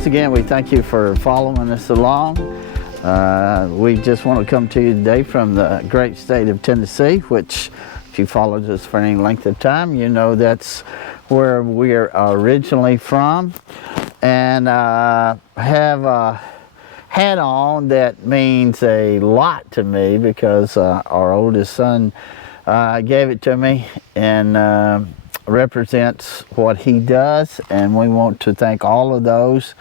once again, we thank you for following us along. We just want to come to you today from the great state of Tennessee, which if you followed us for any length of time, you know that's where we're originally from. And have a hat on that means a lot to me because our oldest son gave it to me and represents what he does, and we want to thank all of those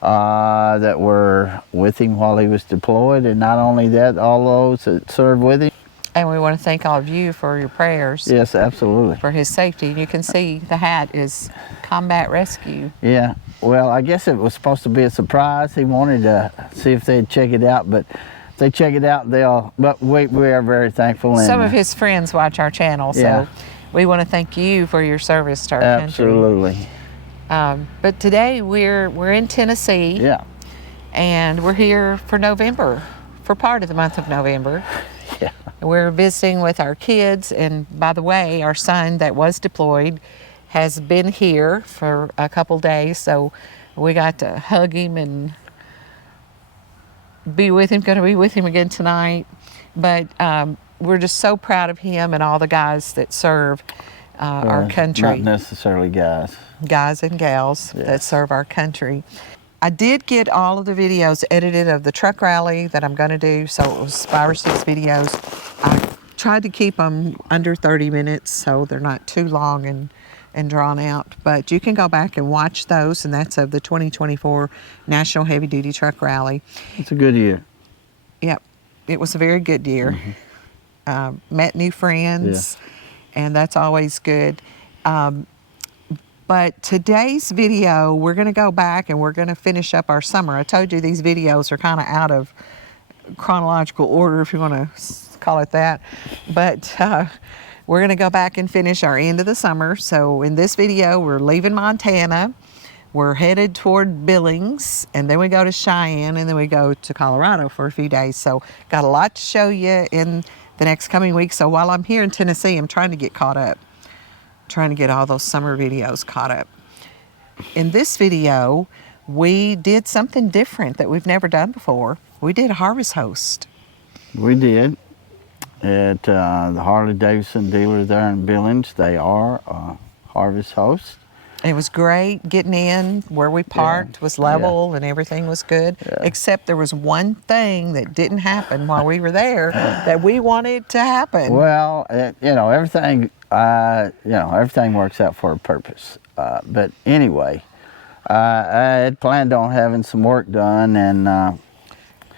that were with him while he was deployed, and not only that, all those that served with him. And we want to thank all of you for your prayers. Yes, absolutely. For his safety. You can see the hat is Combat Rescue. Yeah, well, I guess it was supposed to be a surprise. He wanted to see if they'd check it out, but if they check it out, but we are very thankful. Some of his friends watch our channel, so yeah. We want to thank you for your service to our country. Absolutely. But today we're in Tennessee. Yeah. And we're here for November, for part of the month of November. Yeah. We're visiting with our kids, and by the way, our son that was deployed has been here for a couple days, so we got to hug him and be with him, going to be with him again tonight. But we're just so proud of him and all the guys that serve our country. Not necessarily guys. Guys and gals that serve our country. I did get all of the videos edited of the truck rally that I'm going to do, so it was 5 or 6 videos. I tried to keep them under 30 minutes so they're not too long and drawn out, but you can go back and watch those, and that's of the 2024 National Heavy Duty Truck Rally. It's a good year. Yep, it was a very good year. Met new friends, and that's always good. But today's video, we're going to go back and we're going to finish up our summer. I told you these videos are kind of out of chronological order, if you want to call it that. But we're going to go back and finish our end of the summer. So in this video, we're leaving Montana. We're headed toward Billings, and then we go to Cheyenne, and then we go to Colorado for a few days. So got a lot to show you in the next coming weeks. So while I'm here in Tennessee, I'm trying to get caught up. Trying to get all those summer videos caught up. In this video, we did something different that we've never done before. We did a harvest host. We did. At the Harley Davidson dealer there in Billings, they are a harvest host. It was great getting in. Where we parked was level and everything was good, except there was one thing that didn't happen while we were there that we wanted to happen. Well, everything works out for a purpose. But anyway, I had planned on having some work done, and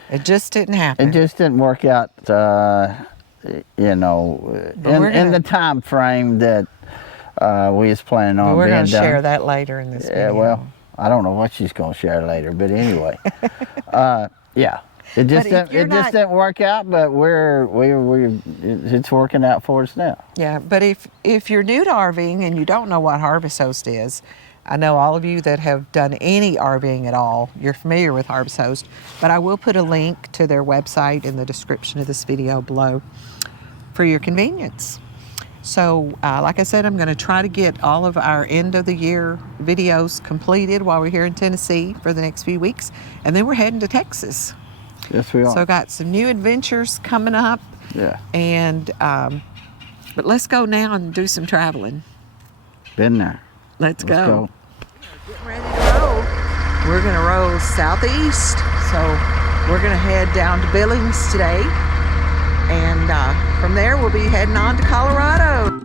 it just didn't happen. It just didn't work out, in the time frame that we was planning on. We're going to share that later in this video. Yeah, well, I don't know what she's going to share later, but anyway, It just didn't work out, but it's working out for us now. Yeah, but if you're new to RVing and you don't know what Harvest Host is, I know all of you that have done any RVing at all, you're familiar with Harvest Host, but I will put a link to their website in the description of this video below for your convenience. So, like I said, I'm going to try to get all of our end of the year videos completed while we're here in Tennessee for the next few weeks, and then we're heading to Texas. Yes, we are. So I got some new adventures coming up. Yeah. And, but let's go now and do some traveling. Been there. Let's go. Getting ready to roll. We're going to roll southeast. So we're going to head down to Billings today. And from there, we'll be heading on to Colorado.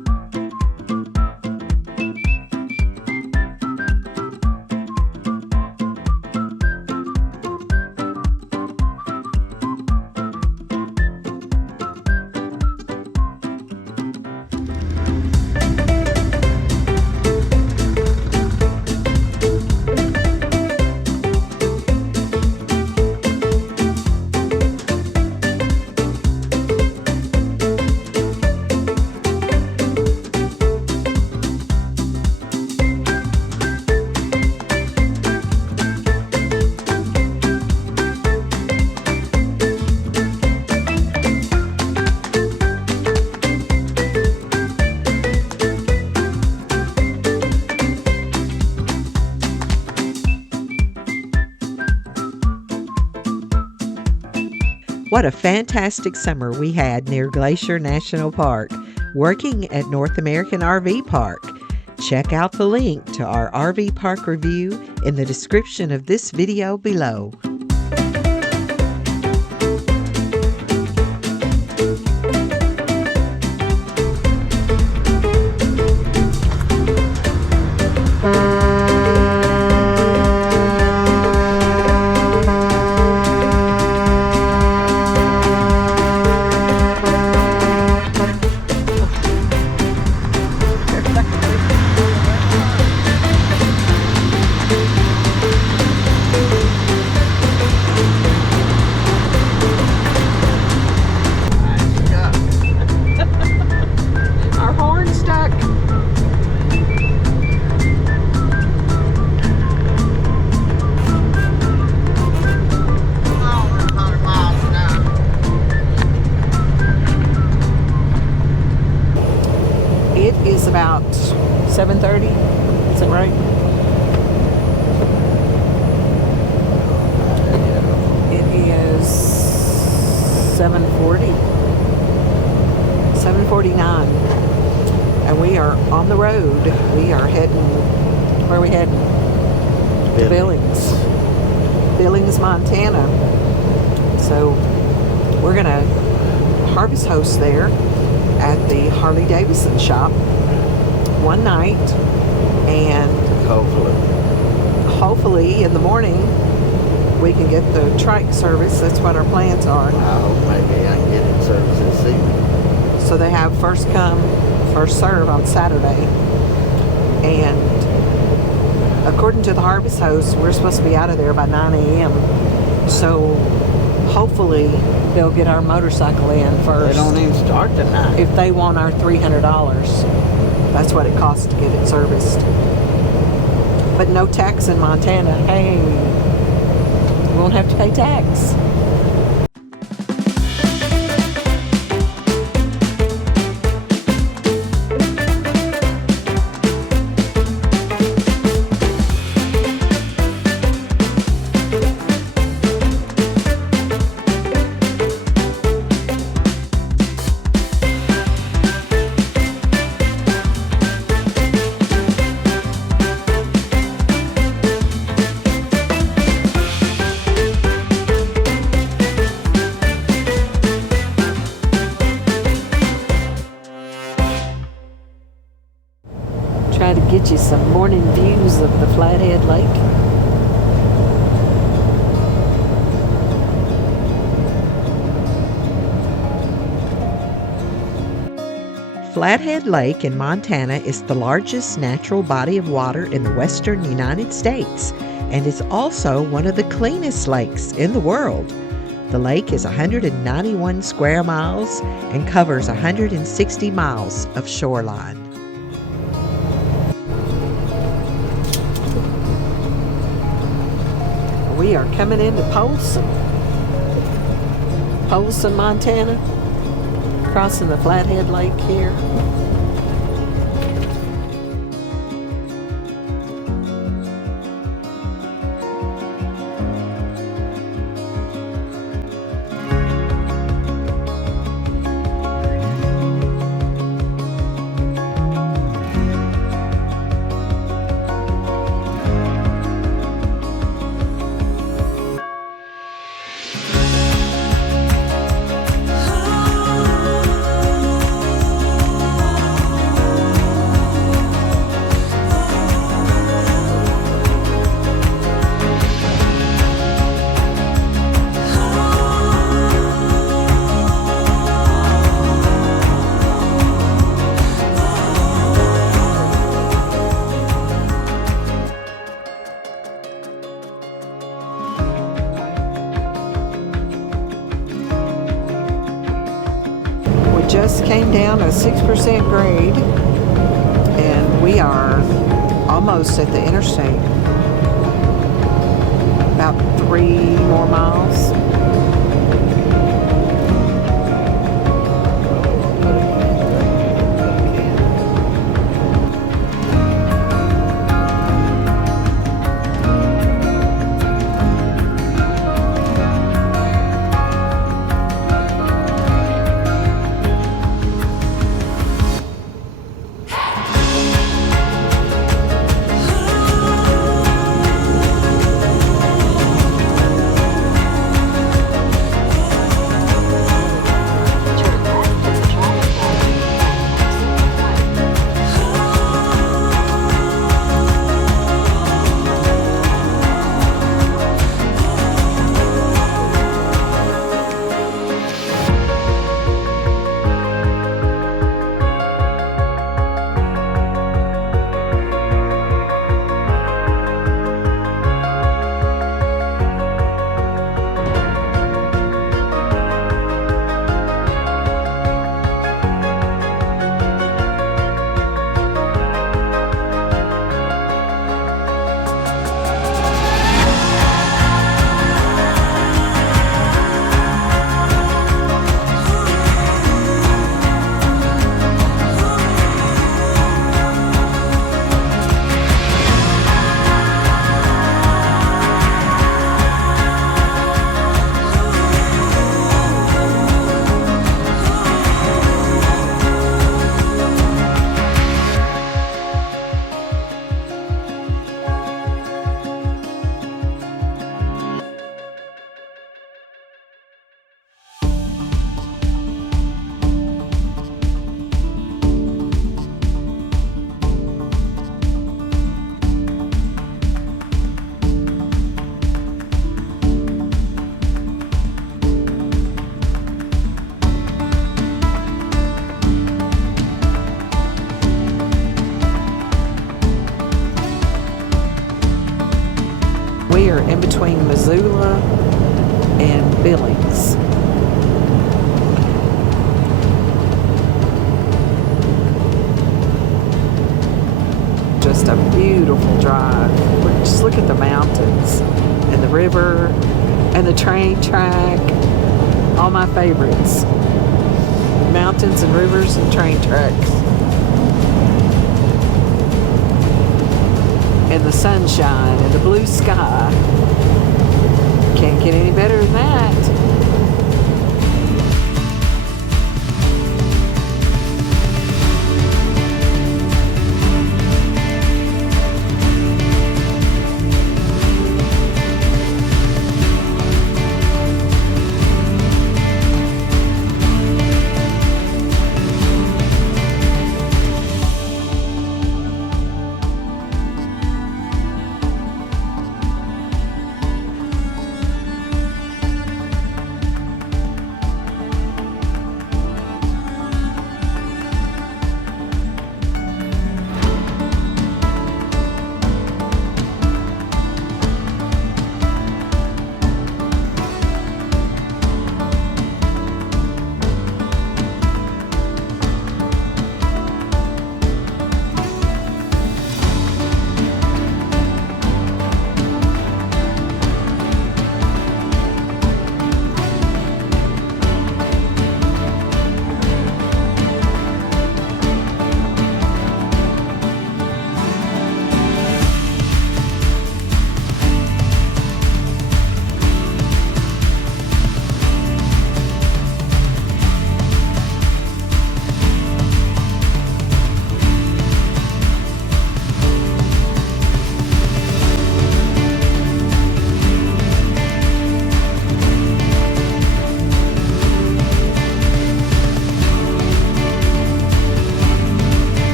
What a fantastic summer we had near Glacier National Park, working at North American RV Park. Check out the link to our RV park review in the description of this video below. About 7:30, is it right? It is 7:40, 7:49, and we are on the road. We are heading, where are we heading? To Billings, Montana. So we're gonna harvest host there at the Harley Davidson shop one night, and hopefully in the morning we can get the trike service. That's what our plans are. I hope maybe I can get it serviced this evening. So they have first come, first serve on Saturday, and according to the harvest host, we're supposed to be out of there by 9 a.m. So hopefully they'll get our motorcycle in first. They don't even start tonight. If they want our $300. That's what it costs to get it serviced. But no tax in Montana. Hey, we won't have to pay tax. Try to get you some morning views of the Flathead Lake. Flathead Lake in Montana is the largest natural body of water in the western United States and is also one of the cleanest lakes in the world. The lake is 191 square miles and covers 160 miles of shoreline. We are coming into Polson, Montana, crossing the Flathead Lake here. Just came down a 6% grade, and we are almost at the interstate. About 3 more miles. Missoula and Billings. Just a beautiful drive. Just look at the mountains and the river and the train track. All my favorites. Mountains and rivers and train tracks. And the sunshine and the blue sky. Can't get any better than that.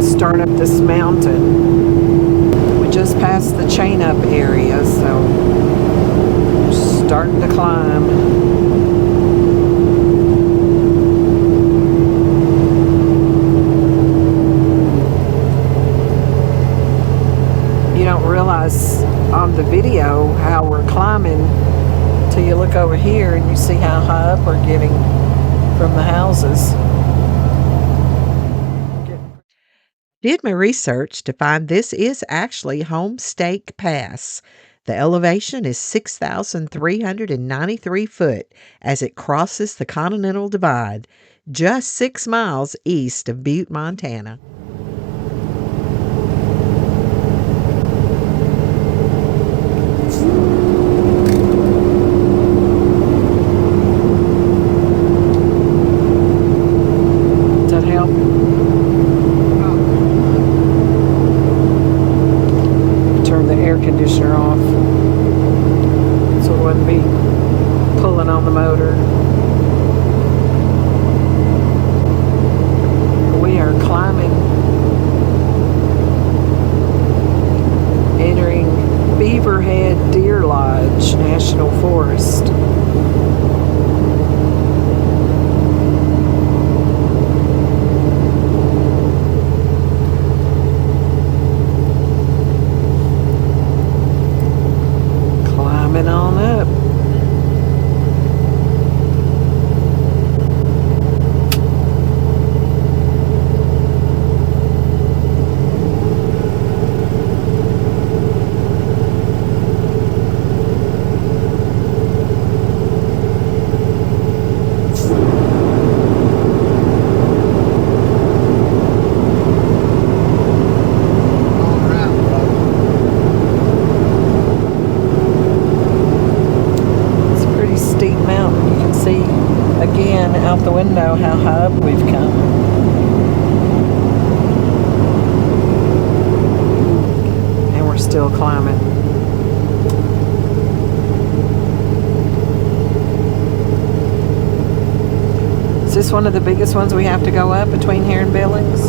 Start up this mountain. We just passed the chain up area, so we're starting to climb. You don't realize on the video how we're climbing till you look over here and you see how high up we're getting from the houses. Did my research to find this is actually Homestake Pass. The elevation is 6,393 foot as it crosses the Continental Divide, just 6 miles east of Butte, Montana. Does that help? Air conditioner off so it wouldn't be pulling on the motor. We are climbing, entering Beaverhead Deer Lodge National Forest. On up. Out the window how high up we've come. And we're still climbing. Is this one of the biggest ones we have to go up between here and Billings?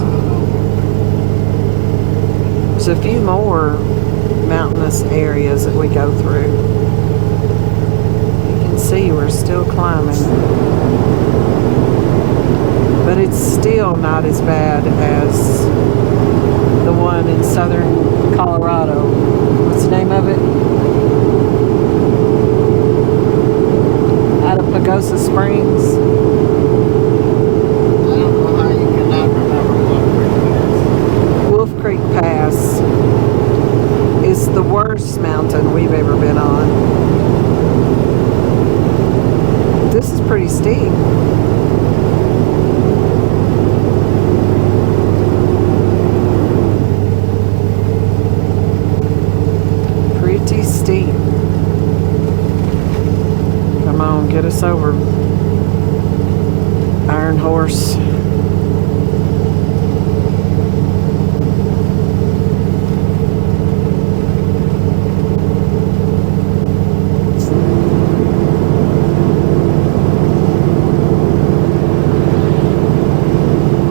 a few more mountainous areas that we go through. You can see we're still climbing. But it's still not as bad as the one in southern Colorado. What's the name of it? Out of Pagosa Springs. I don't know how you cannot remember Wolf Creek Pass. Wolf Creek Pass is the worst mountain we've ever been on. This is pretty steep. Pretty steep. Come on, get us over. Iron Horse.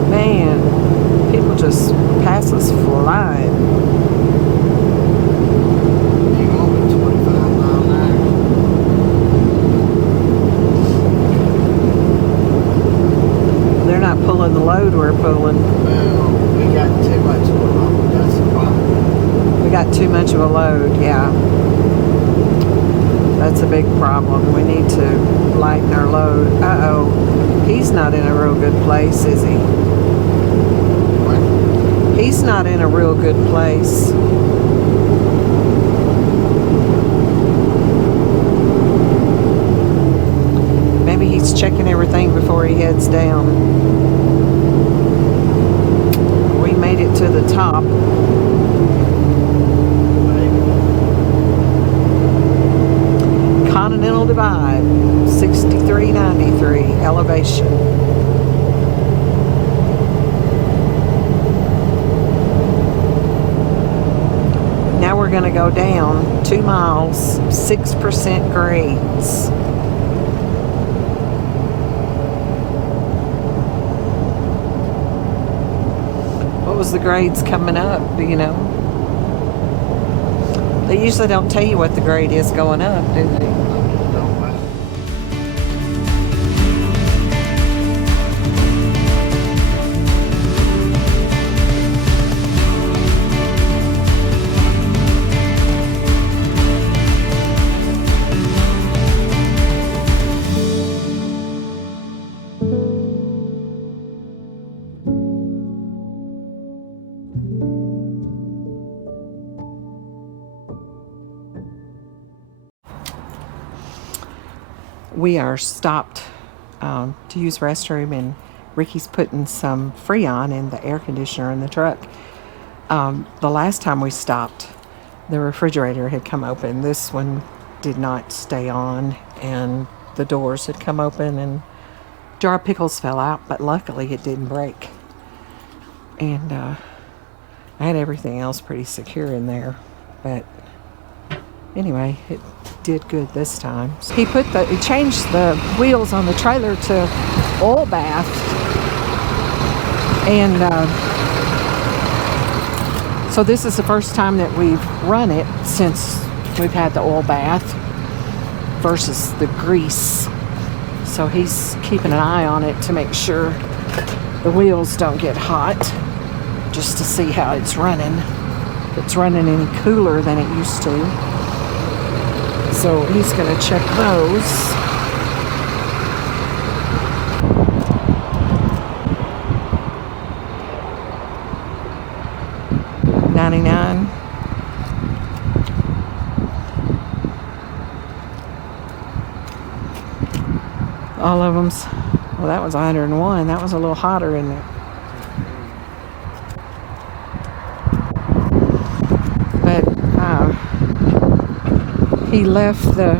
Man, people just pass us flying. You're going 25 miles an hour. They're not pulling the load we're pulling. Well, we got too much going on. That's the problem. We got too much of a load, yeah. That's a big problem. We need to lighten our load. Uh-oh. He's not in a real good place, is he? What? He's not in a real good place. Maybe he's checking everything before he heads down. We made it to the top. Continental Divide, 6393 elevation. Now we're going to go down 2 miles, 6% grades. What was the grades coming up, do you know? They usually don't tell you what the grade is going up, do they? Don't matter. We are stopped to use restroom, and Ricky's putting some Freon in the air conditioner in the truck. The last time we stopped, the refrigerator had come open. This one did not stay on, and the doors had come open, and jar of pickles fell out, but luckily it didn't break. And I had everything else pretty secure in there, but anyway, it did good this time. He changed the wheels on the trailer to oil bath, and so this is the first time that we've run it since we've had the oil bath versus the grease. So he's keeping an eye on it to make sure the wheels don't get hot, just to see how it's running. If it's running any cooler than it used to. So he's going to check those. $99. All of them's, well, that was 101. That was a little hotter, isn't it? But he left the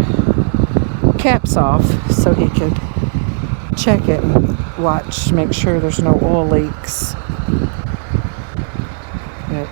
caps off so he could check it and watch, make sure there's no oil leaks. But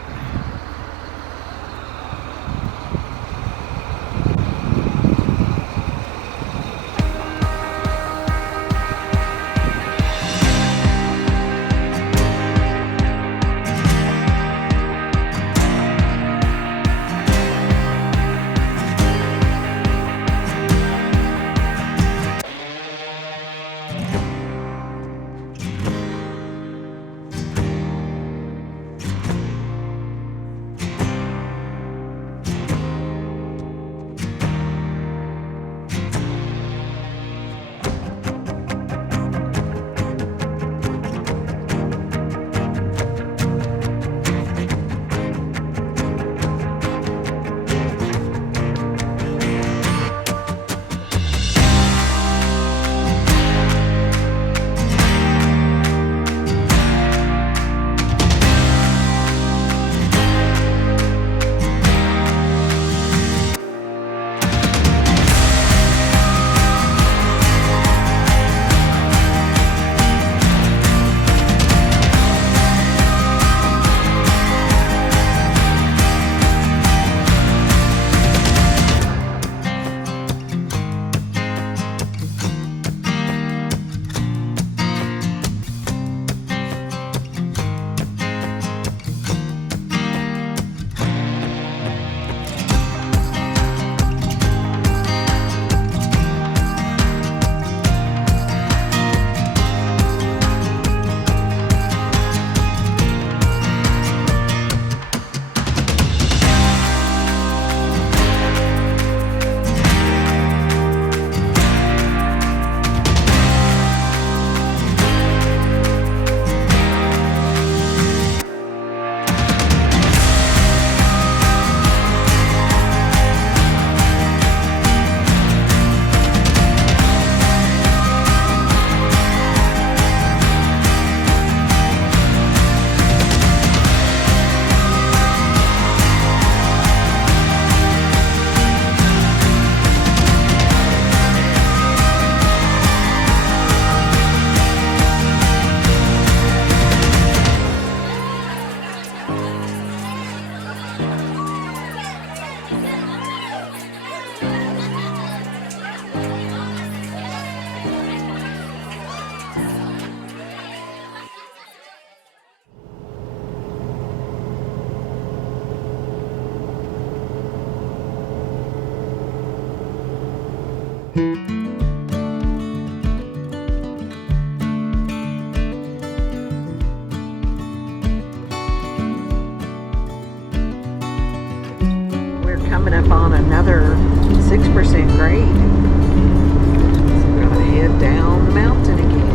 Coming up on another 6% grade. So we're gonna head down the mountain again.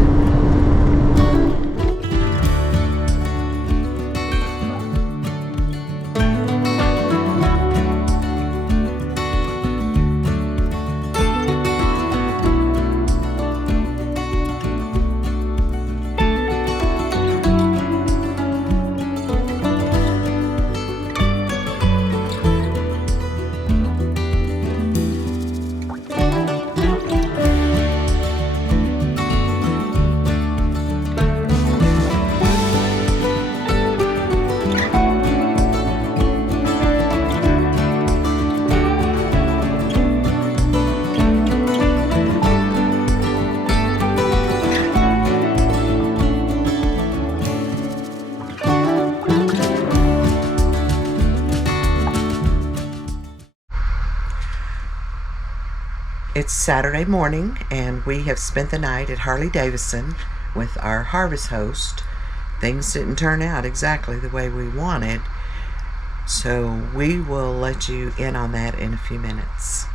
It's Saturday morning and we have spent the night at Harley Davidson with our harvest host. Things didn't turn out exactly the way we wanted, so we will let you in on that in a few minutes.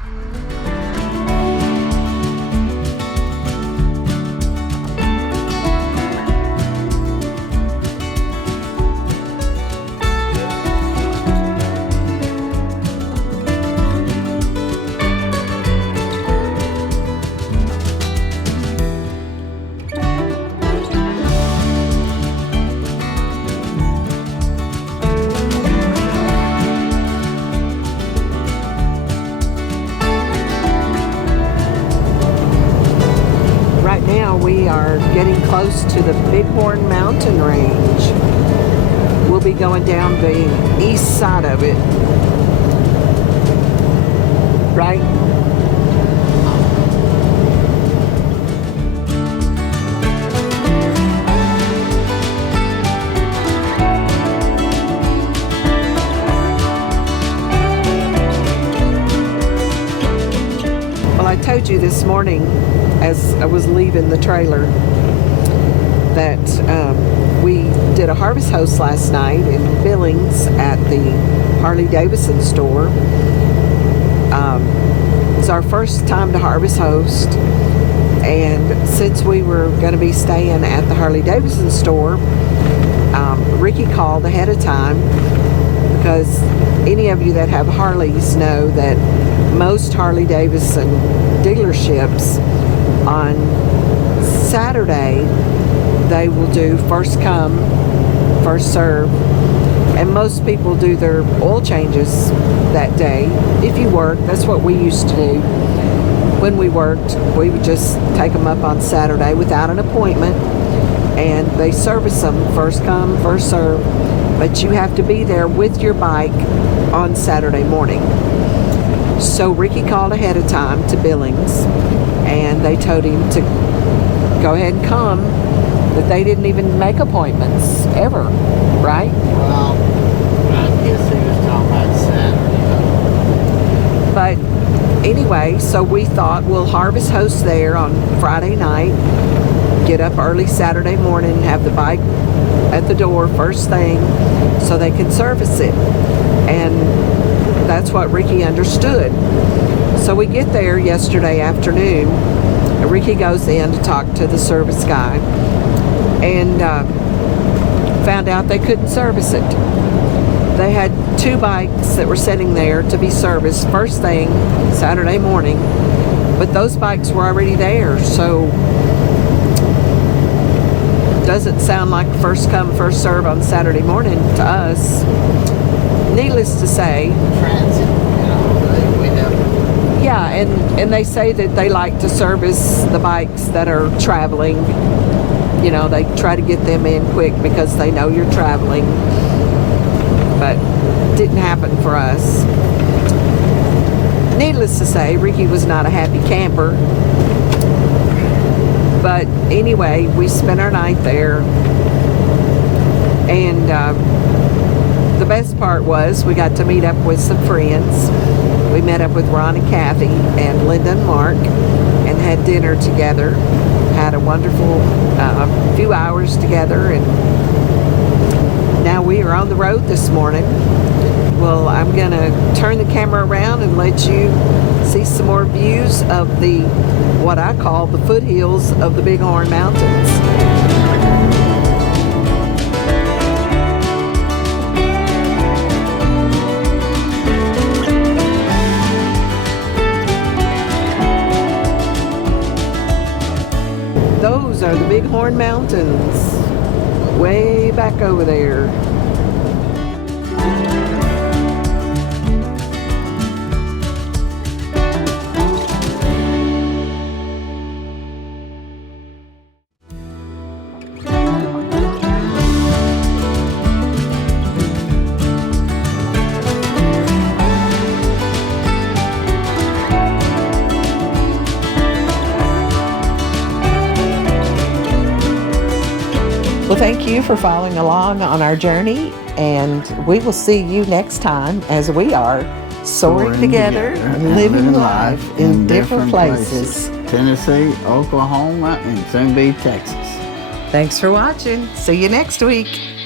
We are getting close to the Bighorn Mountain Range. We'll be going down the east side of it, right? Well, I told you this morning as I was leaving the trailer that we did a harvest host last night in Billings at the Harley Davidson store. It's our first time to harvest host, and since we were going to be staying at the Harley Davidson store, Ricky called ahead of time, because any of you that have Harleys know that most Harley Davidson dealerships on Saturday, they will do first come, first serve, and most people do their oil changes that day. If you work, that's what we used to do. When we worked, we would just take them up on Saturday without an appointment, and they service them first come, first serve, but you have to be there with your bike on Saturday morning. So Ricky called ahead of time to Billings, and they told him to go ahead and come, but they didn't even make appointments ever, right? Well, I guess he was talking about Saturday. But anyway, so we thought we'll harvest host there on Friday night, get up early Saturday morning, have the bike at the door first thing so they can service it. And that's what Ricky understood. So we get there yesterday afternoon, and Ricky goes in to talk to the service guy, and found out they couldn't service it. They had 2 bikes that were sitting there to be serviced first thing Saturday morning, but those bikes were already there, so doesn't sound like first come, first serve on Saturday morning to us. Needless to say, Transit, we have. yeah, and they say that they like to service the bikes that are traveling. You know, they try to get them in quick because they know you're traveling. but didn't happen for us. Needless to say, Ricky was not a happy camper. But anyway, we spent our night there. And the best part was we got to meet up with some friends. We met up with Ron and Kathy and Linda and Mark and had dinner together. Had a wonderful few hours together, and now we are on the road this morning. Well, I'm going to turn the camera around and let you see some more views of what I call the foothills of the Bighorn Mountains. Those are the Bighorn Mountains, way back over there. Well, thank you for following along on our journey, and we will see you next time as we are soaring together and living life in different places. Tennessee, Oklahoma, and soon be Texas. Thanks for watching. See you next week.